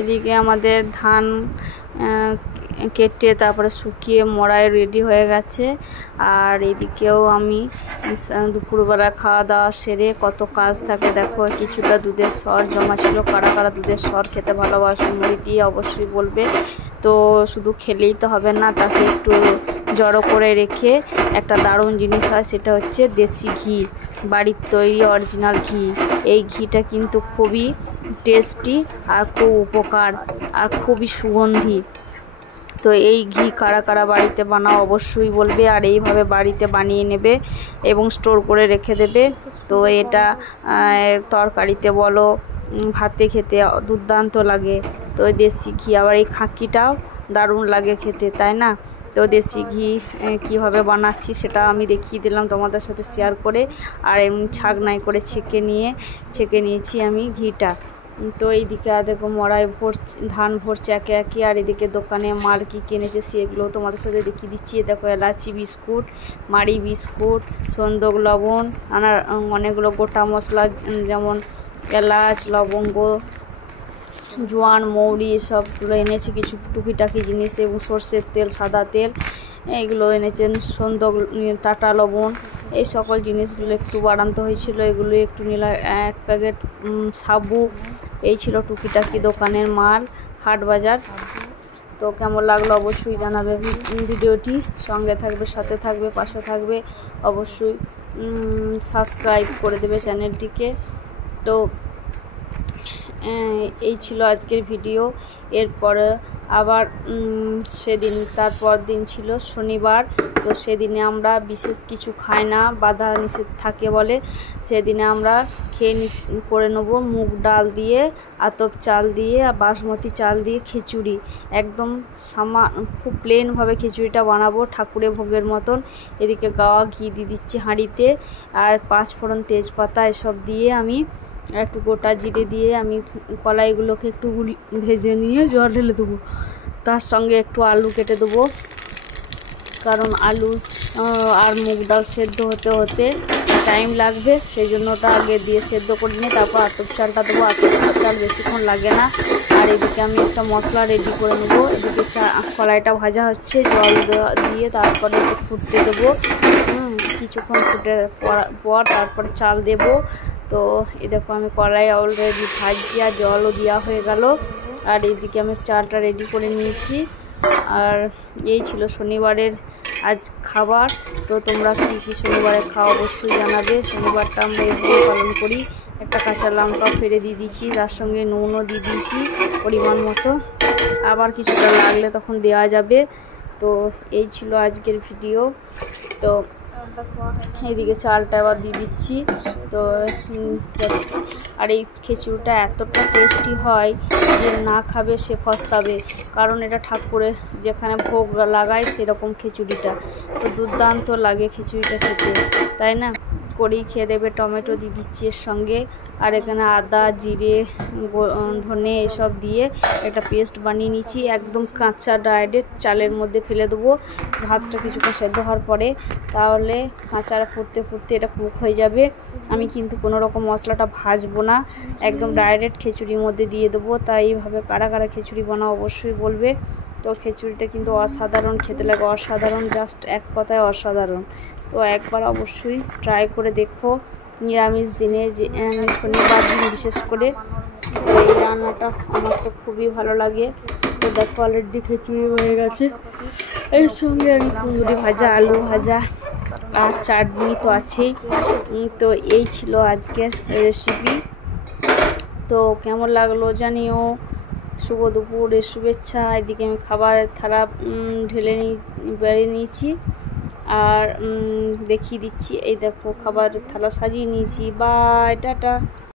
এদিকে আমাদের ধান কেটে তারপরে শুকিয়ে মড়াই রেডি হয়ে গেছে। আর এদিকেও আমি দুপুরবেলা খাওয়া দাওয়া সেরে কত কাজ থাকে দেখো। কিছুটা দুধের সর জমা ছিল, কারা কারা দুধের সর খেতে ভালোবাসো মুড়ি দিয়ে অবশ্যই বলবে। তো শুধু খেলেই তো হবে না, তাকে একটু জড়ো করে রেখে একটা দারুণ জিনিস হয়, সেটা হচ্ছে দেশি ঘি, বাড়ির তৈরি অরিজিনাল ঘি। এই ঘিটা কিন্তু খুবই টেস্টি আর খুব উপকার আর খুবই সুগন্ধি। তো এই ঘি কারা কারা বাড়িতে বানাও অবশ্যই বলবে, আর এইভাবে বাড়িতে বানিয়ে নেবে এবং স্টোর করে রেখে দেবে। তো এটা তরকারিতে বলো ভাতে খেতে দুর্দান্ত লাগে। তো দেশি ঘি, আবার এই খাঁকিটাও দারুণ লাগে খেতে, তাই না? তো দেশি ঘি কীভাবে বানাচ্ছি সেটা আমি দেখিয়ে দিলাম তোমাদের সাথে শেয়ার করে। আর এমনি ছাঁকনাই করে ছেঁকে নিয়েছি আমি ঘিটা। তো এইদিকে আর দেখো মড়াই ধান ভরছে একে একে। আর এদিকে দোকানে মাল কী কিনেছে সেগুলো তোমাদের সাথে দেখিয়ে দিচ্ছি। দেখো এলাচি বিস্কুট, মাড়ি বিস্কুট, সন্দক লবণ, অনেকগুলো গোটা মশলা যেমন এলাচ, লবঙ্গ, জোয়ান, মৌরি এসবগুলো এনেছে, কিছু টুকিটাকি জিনিস এবং সর্ষের তেল, সাদা তেল এগুলো এনেছেন, সন্দক, টাটা লবণ, এই সকল জিনিসগুলো একটু বাড়াতে হয়েছিল। এগুলো একটু নিলাম, 1 প্যাকেট সাবু। এই ছিল টুকিটাকি দোকানের মাল, হাট বাজার। তো কেমন লাগলো অবশ্যই জানাবে ভিডিওটি। সঙ্গে থাকবে, সাথে থাকবে, পাশে থাকবে, অবশ্যই সাবস্ক্রাইব করে দেবে চ্যানেলটিকে। তো এই ছিল আজকের ভিডিও। এরপরে আবার তারপর দিন ছিল শনিবার। তো সেদিনে আমরা বিশেষ কিছু খাই না, বাধা নিষেধ থাকে বলে। সেদিনে আমরা করে নেব মুগ ডাল দিয়ে, আতপ চাল দিয়ে আর বাসমতি চাল দিয়ে খিচুড়ি। একদম খুব প্লেনভাবে খিচুড়িটা বানাবো, ঠাকুরের ভোগের মতন। এদিকে গাওয়া ঘি দিয়ে দিচ্ছি হাঁড়িতে, আর 5 ফোড়ন, তেজপাতা এসব দিয়ে আমি একটু গোটা জিরে দিয়ে আমি কলাইগুলোকে একটু ভেজে নিয়ে জল ঢেলে দেবো। তার সঙ্গে একটু আলু কেটে দেবো, কারণ আলু আর মুগ ডাল সেদ্ধ হতে হতে টাইম লাগবে, সেই জন্য ওটা আগে দিয়ে সেদ্ধ করে নিয়ে তারপর আতপ চালটা দেবো। আতপ চাল বেশিক্ষণ লাগে না। আর এদিকে আমি একটা মশলা রেডি করে নেবো। এদিকে কলাইটা ভাজা হচ্ছে, জল দিয়ে তারপরে একটু ফুটতে দেবো। কিছুক্ষণ ফুটে পর তারপর চাল দেবো। তো এই দেখো আমি কলাই অলরেডি ভাজছি আর জলও দেওয়া হয়ে গেল। আর এইদিকে আমি চালটা রেডি করে নিয়েছি। আর এই ছিল শনিবারের আজ খাবার। তো তোমরা কী কী শনিবারে খাও অবশ্যই জানাবে। শনিবারটা আমরা এইভাবে পালন করি। একটা কাঁচা লঙ্কা ফেলে দিয়ে দিয়েছি, তার সঙ্গে নুনও দিয়ে দিয়েছি পরিমাণ মতো, আবার কিছুটা লাগলে তখন দেওয়া যাবে। তো এই ছিল আজকের ভিডিও। তো এইদিকে চালটা আবার দিয়ে দিচ্ছি। তো আর এই খিচুড়িটা এতটা টেস্টি হয় যে না খাবে সে পস্তাবে, কারণ এটা ঠাকুরের যেখানে ভোগ লাগায় সেরকম খিচুড়িটা। তো দুর্দান্ত লাগে খিচুড়িটা খেতে, তাই না? করেই খেয়ে দেবে। টমেটো দিয়ে দিচ্ছি এর সঙ্গে, আর এখানে আদা, জিরে, ধনে এসব দিয়ে একটা পেস্ট বানিয়ে নিচ্ছি। একদম কাঁচা ডাইরেক্ট চালের মধ্যে ফেলে দেবো ভাতটা কিছুক্ষণ সেদ্ধ হওয়ার পরে, তাহলে কাঁচাটা ফুটতে ফুটতে এটা কুক হয়ে যাবে। আমি কিন্তু কোনো রকম মশলাটা ভাজবো না, একদম ডাইরেক্ট খিচুড়ির মধ্যে দিয়ে দেবো। তাই এইভাবে কারা কারা খিচুড়ি বানাও অবশ্যই বলবে। তো খিচুড়িটা কিন্তু অসাধারণ খেতে লাগে, অসাধারণ, জাস্ট এক কথায় অসাধারণ। তো একবার অবশ্যই ট্রাই করে দেখো নিরামিষ দিনে, যে শনিবার দিন বিশেষ করে। এই রান্নাটা আমার তো খুবই ভালো লাগে। তো দেখো অলরেডি খিচুড়ি হয়ে গেছে, এর সঙ্গে আমি কুঁদরি ভাজা, আলু ভাজা আর চাটনি তো আছেই। তো এই ছিল আজকের রেসিপি। তো কেমন লাগলো জানিও। শুভ দুপুরের শুভেচ্ছা। এদিকে আমি খাবারের থালা বেড়ে নিয়েছি আর দেখিয়ে দিচ্ছি। এই দেখো খাবারের থালা সাজিয়ে নিয়েছি। Bye, tata.